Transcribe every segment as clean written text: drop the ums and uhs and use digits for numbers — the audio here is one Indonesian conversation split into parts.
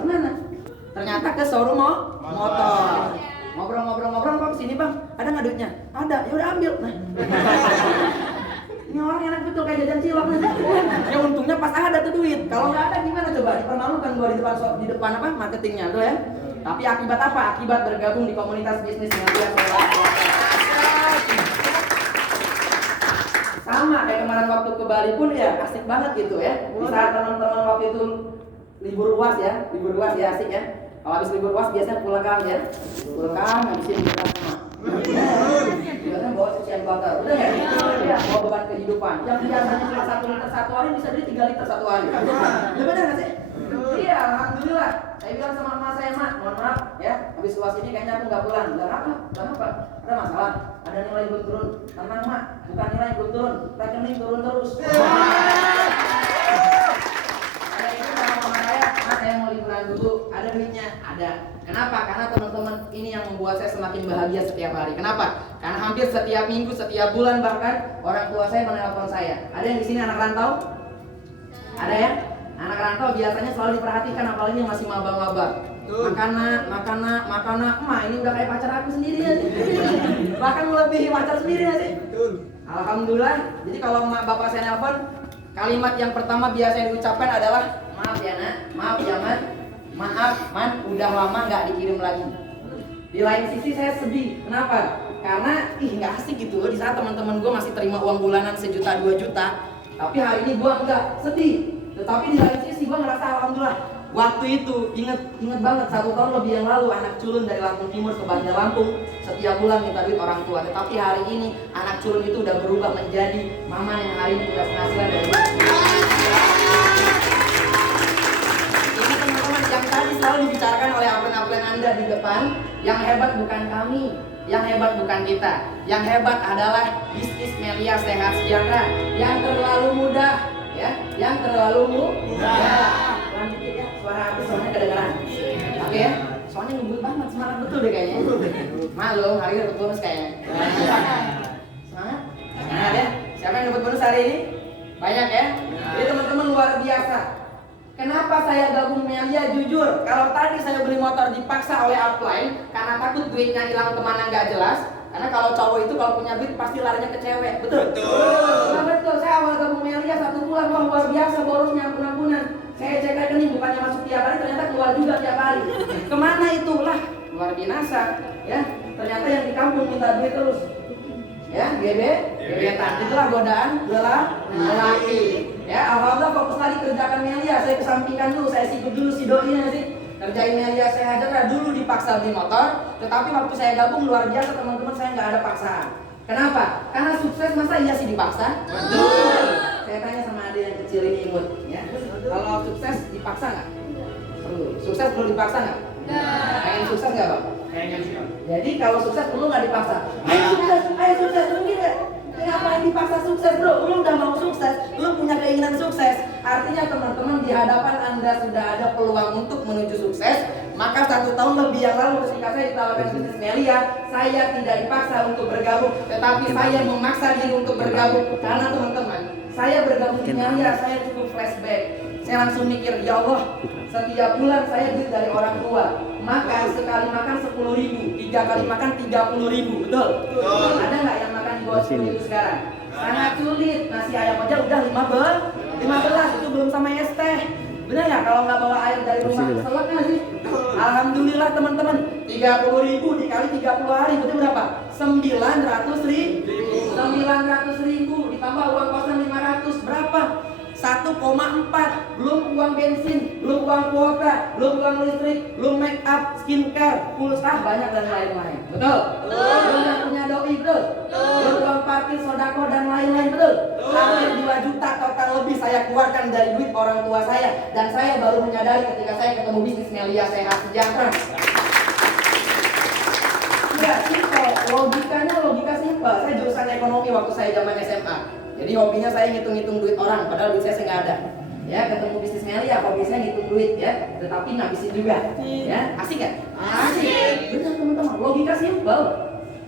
Mana? Ternyata ke showroom motor. Ngobrol-ngobrol, Bang, sini Bang, ada nggak duitnya? Ada, ya udah ambil. Nah. Ini orang enak betul kayak jajan cilok nih. Ya untungnya pas ada tuh duit. Kalau nggak ada gimana coba? Dipermalukan gua di depan apa? Marketingnya tuh ya. Tapi akibat apa? Akibat bergabung di komunitas bisnis dengan dia. Sama kayak kemarin waktu ke Bali pun ya asik banget gitu ya. Di saat teman-teman waktu itu libur luas ya asik ya. Kalau habis libur luas biasanya pulang ya. Pulang habisin kita semua. Biasanya bawa cucian kotor, udah nggak? Iya, bawa beban kehidupan. Yang biasanya cuma 1 liter satu hari bisa beli 3 liter satu hari. Ya benar nggak sih? Iya, alhamdulillah. Saya bilang sama emak saya, Mak, mohon maaf ya, habis luas ini kayaknya aku nggak pulang. Kenapa? Ada masalah? Ada nilai gue turun. Tenang Mak, bukan nilai gue turun, rekening turun terus. Saya mau liburan dulu, ada duitnya, ada. Kenapa? Karena teman-teman ini yang membuat saya semakin bahagia setiap hari. Kenapa? Karena hampir setiap minggu, setiap bulan bahkan orang tua saya menelpon saya. Ada yang di sini anak rantau? Ada ya? Anak rantau biasanya selalu diperhatikan, apalagi yang masih maba-maba. Makana, emak ini udah kayak pacar aku sendiri ya. Bahkan melebihi pacar sendiri ya sih. Alhamdulillah. Jadi kalau emak bapak saya nelpon, kalimat yang pertama biasa yang diucapkan adalah maaf ya nak, maaf ya man, maaf man, udah lama nggak dikirim lagi. Di lain sisi saya sedih, kenapa? Karena nggak asik gitu loh di saat teman-teman gue masih terima uang bulanan 1 juta 2 juta, tapi hari ini gue nggak sedih. Tetapi di lain sisi gue ngerasa alhamdulillah. Waktu itu inget banget 1 tahun lebih yang lalu anak culun dari Lampung Timur ke Bandar Lampung setiap bulan minta duit orang tua. Tetapi hari ini anak culun itu udah berubah menjadi mama yang hari ini udah penghasilan dari yang tadi selalu dibicarakan oleh upline-upline Anda di depan. Yang hebat bukan kami, yang hebat bukan kita. Yang hebat adalah bisnis Melia Sehat Sejahtera yang terlalu mudah ya, yang terlalu mudah. Lanjutin ya, suara aku soalnya kedengeran. Oke ya, soalnya ngebut banget, semangat betul deh kayaknya. Maklum, hari ini dapat bonus kayaknya. Semangat? Semangat ya. Siapa yang dapat bonus hari ini? Banyak ya. Jadi teman-teman luar biasa. Kenapa saya gabung Melia? Jujur, kalau tadi saya beli motor dipaksa oleh upline karena takut duitnya hilang kemana nggak jelas. Karena kalau cowok itu kalau punya duit pasti larinya ke cewek, betul? Nah, betul. Saya awal gabung Melia 1 bulan, wah luar biasa borosnya ampun-ampunan. Saya cek rekening, bukannya masuk tiap hari, ternyata keluar juga tiap hari. Kemana itu? Lah, luar biasa. Ya, ternyata yang di kampung minta duit terus. Ya, gebetan. Itulah godaan lelaki. Ya, alhamdulillah fokus lagi kerjakan Melia. Saya kesampingkan dulu, saya sibuk dulu si doinya sih. Kerjain Melia Sehat Sejahtera. Dulu dipaksa beli motor, tetapi waktu saya gabung luar biasa teman-teman, saya nggak ada paksaan. Kenapa? Karena sukses masa iya sih dipaksa? Betul. Saya tanya sama adik yang kecil ini imut, ya. Kalau sukses dipaksa nggak? Perlu. Sukses perlu dipaksa nggak? Pengen sukses nggak Bang? Pengen sih. Jadi kalau sukses perlu nggak dipaksa? Ayo sukses, mungkin nggak? Ngapain dipaksa sukses bro? Lu udah mau sukses, lu punya keinginan sukses. Artinya teman-teman di hadapan Anda sudah ada peluang untuk menuju sukses. Maka 1 tahun lebih yang lalu ketika saya ditawarkan bisnis Melia, saya tidak dipaksa untuk bergabung, tetapi saya memaksa diri untuk bergabung. Karena teman-teman, saya bergabung di Melia, saya cukup flashback. Saya langsung mikir, ya Allah, setiap bulan saya duit dari orang tua. Makan sekali makan 10.000, 3 kali makan 30.000, betul? Ada nggak yang makan di bawah 10.000 sekarang? Sangat sulit. Nasi ayam aja udah 15, itu belum sama es teh. Bener nggak? Kalau nggak bawa air dari rumah, selek nggak sih? Alhamdulillah teman-teman, 30.000 dikali 30 hari, berarti berapa? 900.000 ditambah uang kosan 500, berapa? 1,4, belum uang bensin, belum uang kuota, belum uang listrik, belum make up, skincare, pulsa, banyak dan lain-lain. Betul? Belum yang punya doi, betul? Belum uang parkir, sodako dan lain-lain, betul? Hampir 2 juta total lebih saya keluarkan dari duit orang tua saya. Dan saya baru menyadari ketika saya ketemu bisnis Melia Sehat Sejahtera. Ya, simpel. Logika simpel. Saya jurusan ekonomi waktu saya zaman SMA. Jadi hobinya saya ngitung-ngitung duit orang, padahal duit saya nggak ada. Ya, ketemu bisnis Melia, hobi saya ngitung duit ya, tetapi ngabisin juga. Ya, asik nggak? Asik. Benar teman-teman, logika simpel.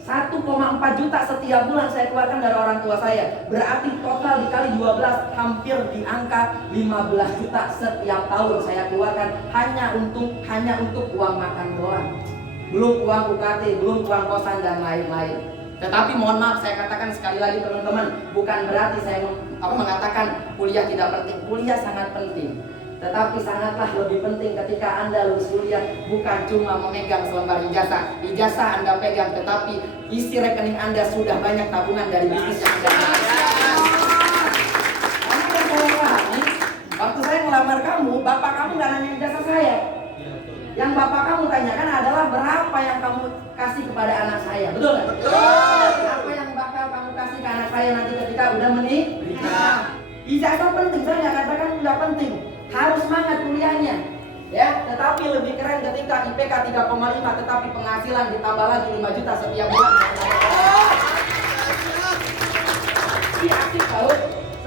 1,4 juta setiap bulan saya keluarkan dari orang tua saya. Berarti total dikali 12 hampir di angka 15 juta setiap tahun saya keluarkan hanya untuk uang makan doang. Belum uang UKT, belum uang kosan dan lain-lain. Tetapi mohon maaf saya katakan sekali lagi teman-teman, bukan berarti saya mengatakan kuliah tidak penting. Kuliah sangat penting. Tetapi sangatlah lebih penting ketika Anda lulus kuliah bukan cuma memegang selembar ijazah. Ijazah Anda pegang, tetapi isi rekening Anda sudah banyak tabungan dari bisnis yang Anda miliki. Karena yang saya pahami, waktu saya melamar kamu, bapak kamu nggak nanya ijazah saya. Yang bapak kamu tanyakan adalah berapa yang kamu kasih kepada anak saya, betul nggak? Betul. Apa yang bakal kamu kasih ke anak saya nanti ketika udah menikah? Ijazah penting, saya nggak katakan nggak penting. Harus semangat kuliahnya, ya. Tetapi lebih keren ketika IPK 3,5, tetapi penghasilan ditambah lagi 5 juta setiap bulan. Iya asik tau,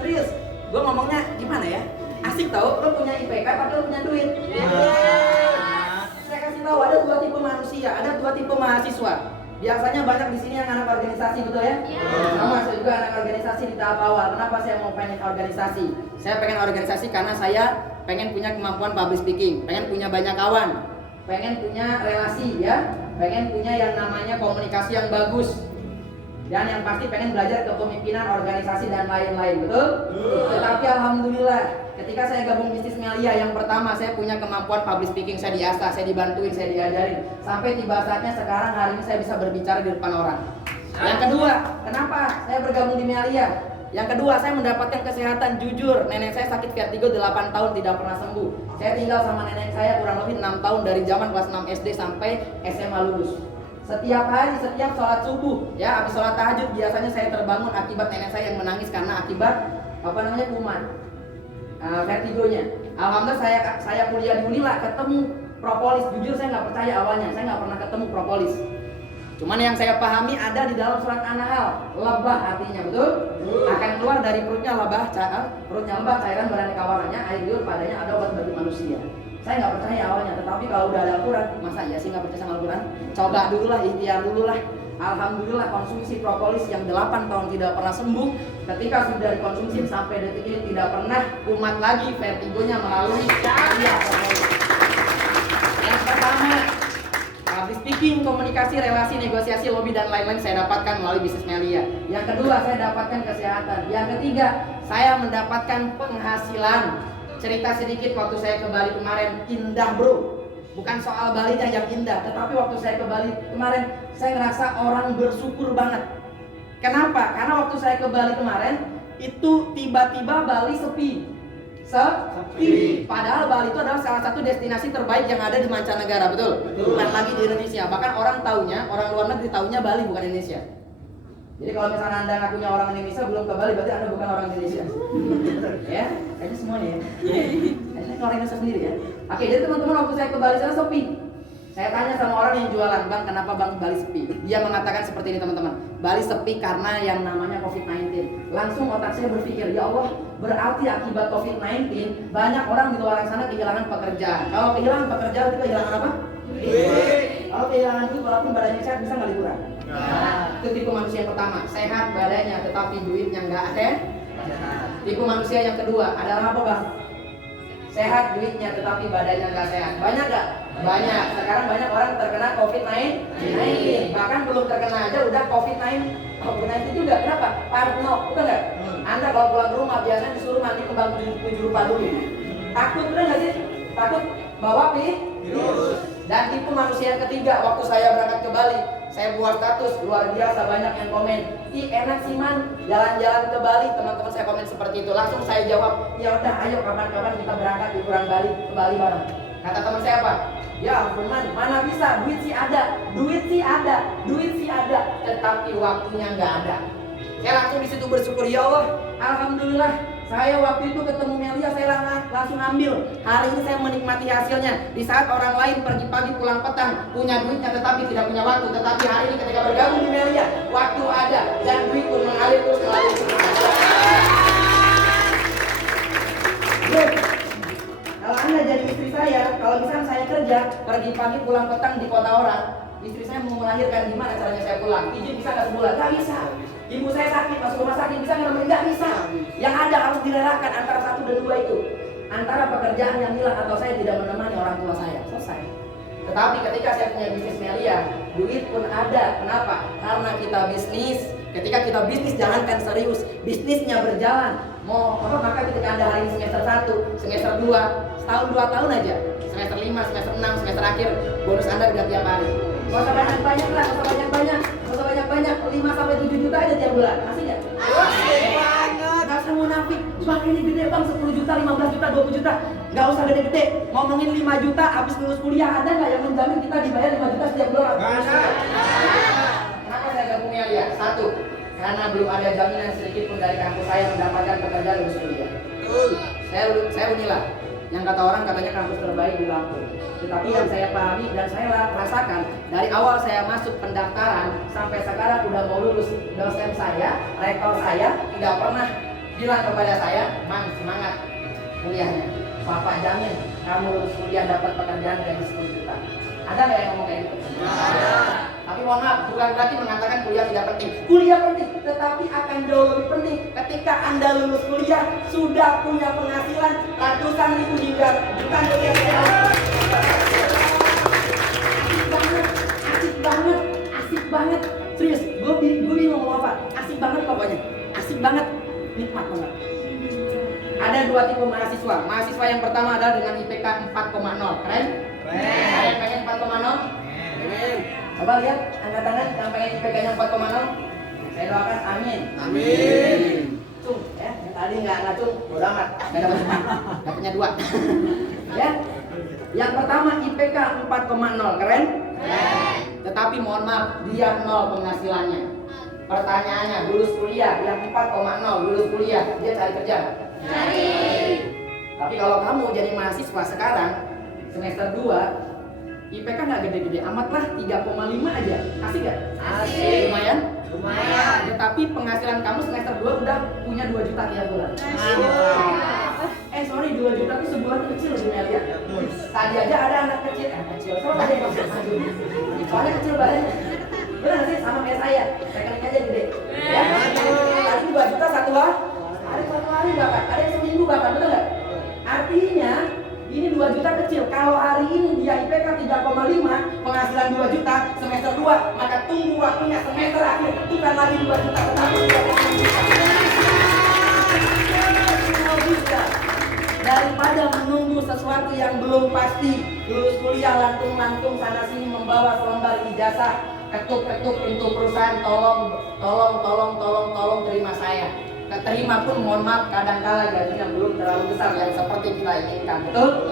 serius. Gue ngomongnya gimana ya? Asik tau, lo punya IPK tapi lo punya duit. Saya kasih tahu ada dua tipe manusia, ada dua tipe mahasiswa. Biasanya banyak di sini yang anak organisasi, betul ya? Sama saya juga anak organisasi di tahap awal. Kenapa saya mau pengen organisasi? Saya pengen organisasi karena saya pengen punya kemampuan public speaking, pengen punya banyak kawan, pengen punya relasi ya, pengen punya yang namanya komunikasi yang bagus. Dan yang pasti pengen belajar kepemimpinan organisasi dan lain-lain, betul? Tetapi alhamdulillah ketika saya gabung bisnis Melia, yang pertama saya punya kemampuan public speaking, saya diasah, saya dibantuin, saya diajarin. Sampai tiba saatnya sekarang hari ini saya bisa berbicara di depan orang. Yang kedua, kenapa saya bergabung di Melia? Yang kedua, saya mendapatkan kesehatan. Jujur, nenek saya sakit vertigo 8 tahun tidak pernah sembuh. Saya tinggal sama nenek saya kurang lebih 6 tahun dari zaman kelas 6 SD sampai SMA lulus. Setiap hari, setiap sholat subuh, ya habis sholat tahajud biasanya saya terbangun akibat nenek saya yang menangis karena akibat kuman, vertigonya. Alhamdulillah saya kuliah di Unila ketemu propolis. Jujur saya nggak percaya awalnya, saya nggak pernah ketemu propolis. Cuman yang saya pahami ada di dalam surat An-Nahl, lebah artinya, betul? Akan keluar dari perutnya lebah, cairan beraneka warnanya, air liur padanya ada obat bagi manusia. Saya nggak percaya awalnya, tetapi kalau udah ada Al-Quran, masa ya sih nggak percaya sama Al-Quran? Coba dulu lah, ikhtiar dulu lah. Alhamdulillah konsumsi propolis yang 8 tahun tidak pernah sembuh, ketika sudah dikonsumsi sampai detik ini tidak pernah kumat lagi vertigonya melalui propolis. Yang pertama, public speaking, komunikasi, relasi, negosiasi, lobby dan lain-lain saya dapatkan melalui bisnis Melia. Yang kedua, saya dapatkan kesehatan. Yang ketiga, saya mendapatkan penghasilan. Cerita sedikit, waktu saya ke Bali kemarin, indah bro. Bukan soal Balinya yang indah, tetapi waktu saya ke Bali kemarin, saya ngerasa orang bersyukur banget. Kenapa? Karena waktu saya ke Bali kemarin, itu tiba-tiba Bali sepi. Padahal Bali itu adalah salah satu destinasi terbaik yang ada di mancanegara, betul? Bukan lagi di Indonesia. Bahkan orang luar negeri taunya Bali bukan Indonesia. Jadi kalau misalnya Anda ngakunya orang Indonesia belum ke Bali, berarti Anda bukan orang Indonesia. Ya, kayaknya semuanya ya. Kayaknya orang Indonesia sendiri ya. Oke, jadi teman-teman waktu saya ke Bali sana sepi. Saya tanya sama orang yang jualan, "Bang, kenapa Bang Bali sepi?" Dia mengatakan seperti ini teman-teman. Bali sepi karena yang namanya COVID-19. Langsung otak saya berpikir, ya Allah, berarti akibat COVID-19 banyak orang di luar sana kehilangan pekerjaan. Kalau kehilangan pekerjaan itu kehilangan apa? Duit. Kalau kehilangan duit walaupun badannya sehat bisa nggak liburan? Nah, itu tipe manusia yang pertama, sehat badannya tetapi duitnya nggak ada. Tipe manusia yang kedua adalah apa bang? Sehat duitnya tetapi badannya nggak sehat. Banyak nggak? Banyak. Sekarang banyak orang terkena COVID-19. Bahkan belum terkena aja udah COVID-19 juga. Kenapa? Parno, bukan nggak? Anda kalau pulang ke rumah biasanya disuruh mandi kembang 7 rupa dulu. Takut bener nggak sih? Takut bawa virus. Dan tipe manusia yang ketiga, waktu saya berangkat ke Bali, saya buat status, luar biasa banyak yang komen, "Ih enak sih man, jalan-jalan ke Bali." Teman-teman saya komen seperti itu. Langsung saya jawab, "Ya udah ayo kapan-kapan kita berangkat liburan Bali ke Bali bareng." Kata teman saya apa? "Ya ampun man, mana bisa, duit sih ada, tetapi waktunya nggak ada." Saya langsung di situ bersyukur, ya Allah, alhamdulillah. Saya waktu itu ketemu Melia, saya langsung ambil. Hari ini saya menikmati hasilnya. Di saat orang lain pergi pagi pulang petang, punya duitnya tetapi tidak punya waktu. Tetapi hari ini ketika bergabung di Melia, waktu ada dan duit pun mengalir terus melalui. Kalau Anda jadi istri saya, kalau misalnya saya kerja, pergi pagi pulang petang di kota orang, istri saya mau melahirkan, gimana caranya saya pulang? Izin bisa nggak sebulan? Nggak bisa. Ibu saya sakit, masuk rumah sakit, bisa nggak? Nggak bisa. Yang ada harus direlakan antara satu dan dua itu. Antara pekerjaan yang hilang atau saya tidak menemani orang tua saya. Selesai. Tetapi ketika saya punya bisnis Melia, duit pun ada. Kenapa? Karena kita bisnis. Ketika kita bisnis, jangankan serius, bisnisnya berjalan. Mau apa? Maka ketika Anda hari ini semester 1, semester 2, setahun 2 tahun aja, semester 5, semester 6, semester akhir, bonus Anda udah tiap hari. Gak usah banyak-banyak lah, gak usah banyak-banyak, 5 sampai 7 juta aja tiap bulan. Masih nggak? Masih banget. Gak usah munafik. Bang ini gede bang, 10 juta, 15 juta, 20 juta. Gak usah gede-gede. Ngomongin 5 juta habis lulus kuliah, ada nggak yang menjamin kita dibayar 5 juta setiap bulan? Kenapa saya gabung Melia? Satu, karena belum ada jaminan sedikit pun dari kampus saya mendapatkan pekerjaan lulus kuliah. Saya Unila, yang kata orang katanya kampus terbaik di Lampung. Tetapi yang saya pahami dan saya rasakan dari awal saya masuk pendaftaran sampai sekarang udah mau lulus, dosen saya, rektor saya tidak pernah bilang kepada saya, "Mang, semangat kuliahnya. Bapak jamin kamu lulus kuliah dapat pekerjaan dari 10 juta." Ada nggak yang ngomong kayak gitu? Ada. Tapi mohon maaf, bukan berarti mengatakan kuliah tidak penting. Kuliah penting, tetapi akan jauh lebih penting ketika Anda lulus kuliah sudah punya penghasilan ratusan ribu hingga jutaan rupiah setiap tahun. Asik banget. Serius, gue bingung ngomong apa. Asik banget pokoknya. Asik banget, nikmat banget. Ada dua tipe mahasiswa. Mahasiswa yang pertama adalah dengan IPK 4,0. Keren? Ada yang pengen 4,0? Coba lihat angkat tangan yang pengen IPK-nya 4,0. Saya doakan amin. Amin. Cung, ya, yang tadi nggak cung, bodo amat. Nggak dapat, nggak punya 2. Ya, yang pertama IPK 4,0, keren? Tetapi mohon maaf, dia 0 penghasilannya. Pertanyaannya, lulus kuliah yang 4,0 lulus kuliah, dia cari kerja? Cari. Tapi kalau kamu jadi mahasiswa sekarang semester 2, IPK nggak gede-gede amat lah, 3,5 aja. Asik gak? Asik. Lumayan? Lumayan. Tetapi penghasilan kamu semester 2 udah punya 2 juta tiap bulan. Sorry, 2 juta itu sebulan itu kecil loh ya. Tadi aja ada anak kecil, soalnya ada yang kecil. Soalnya kecil badannya. Benar sih, sama kayak saya. Rekeningnya aja gede. Ya. Tadi 2 juta satu hari bahkan, ada yang seminggu bahkan, betul nggak? Artinya ini 2 juta kecil. Kalau hari ini dia IPK 3,5, penghasilan 2 juta semester 2, maka tunggu waktunya semester akhir bukan lagi 2 juta tetapi 2,5 juta. Daripada menunggu sesuatu yang belum pasti, lulus kuliah lantung-lantung sana sini membawa selembar ijazah, ketuk-ketuk pintu perusahaan, tolong terima saya. Keterima pun mohon maaf kadang-kala gajinya belum terlalu besar yang seperti kita inginkan. Betul?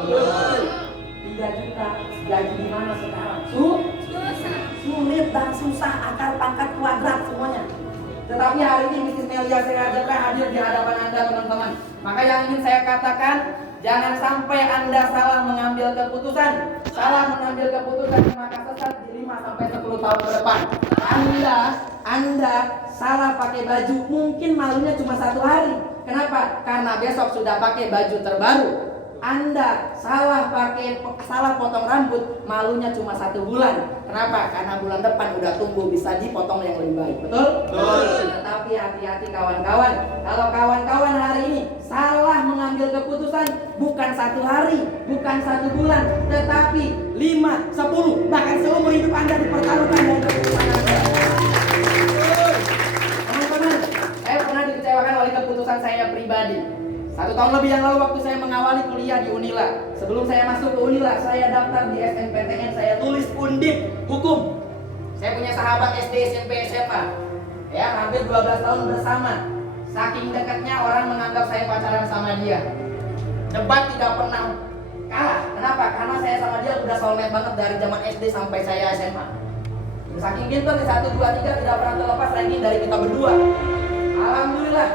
3 juta gaji di mana sekarang? Sulit dan susah, akar pangkat kuadrat semuanya. Tetapi hari ini bisnis Melia Sehat hadir di hadapan Anda teman-teman. Maka yang ingin saya katakan, jangan sampai Anda salah mengambil keputusan. Salah mengambil keputusan maka sesat di 5 sampai 10 tahun ke depan. Anda salah pakai baju, mungkin malunya cuma 1 hari. Kenapa? Karena besok sudah pakai baju terbaru. Anda salah potong rambut, malunya cuma 1 bulan. Kenapa? Karena bulan depan udah tumbuh bisa dipotong yang lebih baik. Betul? Betul. Tetapi hati-hati kawan-kawan. Kalau kawan-kawan hari ini salah mengambil keputusan, bukan 1 hari, bukan 1 bulan, tetapi 5, 10, bahkan seumur hidup Anda dipertaruhkan dari keputusan Anda. Teman-teman, saya pernah dikecewakan oleh keputusan saya pribadi. 1 tahun lebih yang lalu waktu saya mengawali kuliah di Unila. Sebelum saya masuk ke Unila, saya daftar di SNPTN, saya tulis Undip Hukum. Saya punya sahabat SD, SMP, SMA. Ya, hampir 12 tahun bersama. Saking dekatnya orang menganggap saya pacaran sama dia. Debat tidak pernah kalah. Kenapa? Karena saya sama dia udah soulmate banget dari zaman SD sampai saya SMA. Saking pintar nih 1, 2, 3 tidak pernah terlepas ranking dari kita berdua. Alhamdulillah.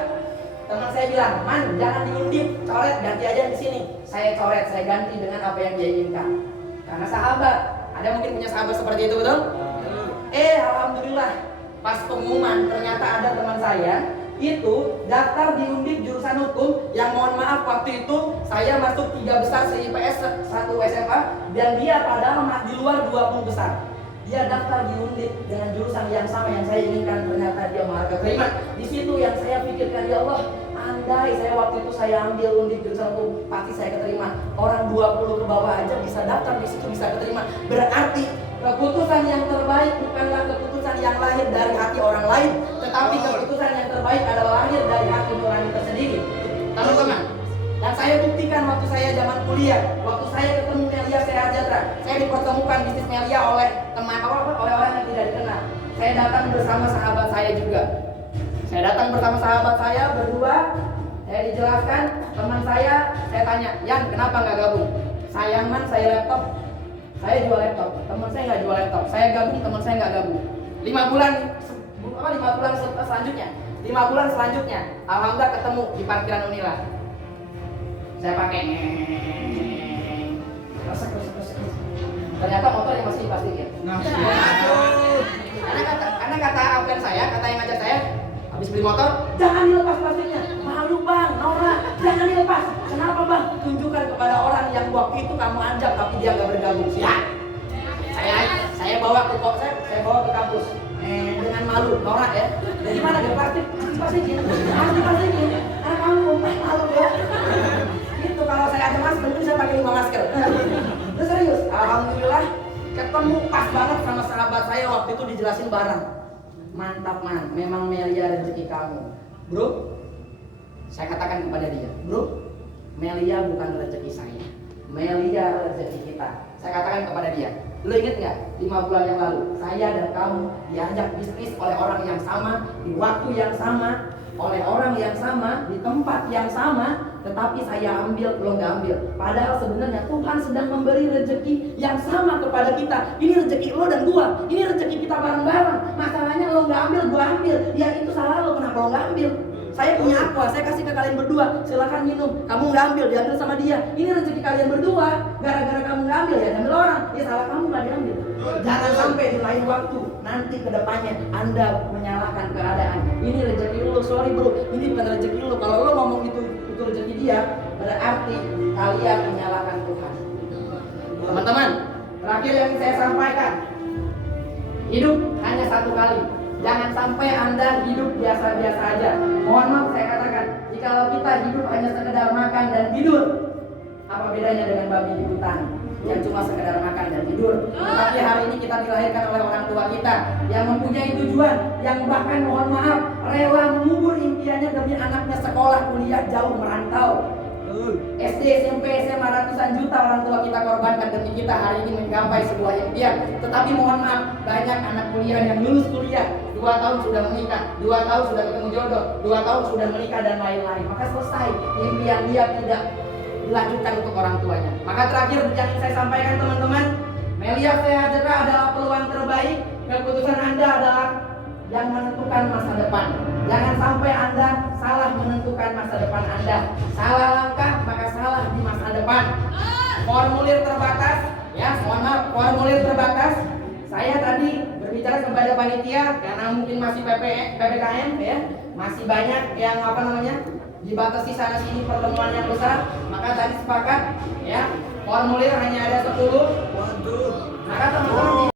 Teman saya bilang, "Man, jangan diundip, coret, ganti aja di sini." Saya coret, saya ganti dengan apa yang dia inginkan. Karena sahabat, ada mungkin punya sahabat seperti itu, betul? Alhamdulillah, pas pengumuman ternyata ada teman saya itu daftar di Undip jurusan hukum, yang mohon maaf waktu itu saya masuk 3 besar se-IPS 1 SMA, dan dia padahal di luar 20 besar. Dia daftar di Undip dengan jurusan yang sama yang saya inginkan, ternyata dia malah keterima. Di situ yang saya pikirkan, ya Allah, andai saya waktu itu saya ambil Undip jurusan hukum, pasti saya keterima. Orang 20 ke bawah aja bisa daftar di situ, bisa keterima. Berarti keputusan yang terbaik bukanlah keputusan yang lahir dari hati orang lain, tetapi keputusan yang terbaik adalah lahir dari hati nurani tersendiri. Teman-teman, dan saya buktikan waktu saya zaman kuliah, waktu saya ketemu Melia Sehatjatra, saya dipertemukan bisnis Melia oleh teman oleh orang yang tidak dikenal. Saya datang bersama sahabat saya juga. Saya datang bersama sahabat saya berdua. Saya dijelaskan, teman saya tanya, Yan, kenapa nggak gabung? Sayang man, saya laptop. Saya jual laptop, teman saya nggak jual laptop. Saya gabung, teman saya nggak gabung. 5 bulan selanjutnya, 5 bulan selanjutnya, alhamdulillah ketemu di parkiran Unila. Saya pakai resek. Ternyata motornya masih dikit. Karena kata absen saya, kata yang ngajak saya, habis beli motor, jangan dilepas plastiknya. Malu bang, Nora, jangan dilepas. Kenapa bang? Tunjukkan kepada orang yang waktu itu kamu ajak tapi dia nggak bergabung. Siap. Saya bawa ke kampus. Dengan malu, Nora ya. Dari mana dia plastikin? Karena kamu malu ya. Itu kalau saya ada masker, mungkin saya pakai 5 masker. Terus serius, alhamdulillah ketemu pas banget sama sahabat saya waktu itu dijelasin bareng. Mantap man, memang Melia rezeki kamu. Bro, saya katakan kepada dia, bro, Melia bukan rezeki saya, Melia rezeki kita. Saya katakan kepada dia, lo inget nggak 5 bulan yang lalu saya dan kamu diajak bisnis oleh orang yang sama, di waktu yang sama, oleh orang yang sama, di tempat yang sama, tetapi saya ambil, lo nggak ambil. Padahal sebenarnya Tuhan sedang memberi rezeki yang sama kepada kita. Ini rezeki lo dan gua, ini rezeki kita bareng-bareng. Masalahnya lo nggak ambil, gua ambil. Ya itu salah lo, kenapa lo nggak ambil? Saya punya aqua, saya kasih ke kalian berdua, silakan minum. Kamu nggak ambil, diambil sama dia. Ini rezeki kalian berdua. Gara-gara kamu nggak ambil, ya diambil orang. Ya salah kamu, nggak diambil. Jangan sampai di lain waktu nanti kedepannya Anda menyalahkan keadaan. Ini rezeki lo, sorry bro, ini bukan rezeki lo. Kalau lo ngomong itu rezeki dia, berarti kalian menyalahkan Tuhan. Teman-teman, terakhir yang saya sampaikan, hidup hanya satu kali. Jangan sampai Anda hidup biasa-biasa aja. Mohon maaf saya katakan, jikalau kita hidup hanya sekedar makan dan tidur, apa bedanya dengan babi di hutan yang cuma sekedar makan dan tidur? Tetapi hari ini kita dilahirkan oleh orang tua kita yang mempunyai tujuan, yang bahkan mohon maaf rela mengubur impiannya demi anaknya sekolah kuliah jauh merantau. SD, SMP, SMA ratusan juta orang tua kita korbankan demi kita hari ini menggapai sebuah impian. Tetapi mohon maaf, banyak anak kuliah yang lulus kuliah 2 tahun sudah menikah, 2 tahun sudah ketemu jodoh, 2 tahun sudah menikah dan lain-lain. Maka selesai impian dia tidak dilanjutkan untuk orang tuanya. Maka terakhir yang saya sampaikan teman-teman, Melia Sehatjatra adalah peluang terbaik. Keputusan Anda adalah yang menentukan masa depan. Jangan sampai Anda salah menentukan masa depan Anda. Salah langkah maka salah di masa depan. Formulir terbatas, ya mohon maaf, formulir terbatas. Saya tadi berbicara kepada panitia karena mungkin masih PPKM ya, masih banyak yang dibatasi sana sini pertemuan yang besar. Maka tadi sepakat ya, formulir hanya ada 10. Maka teman-teman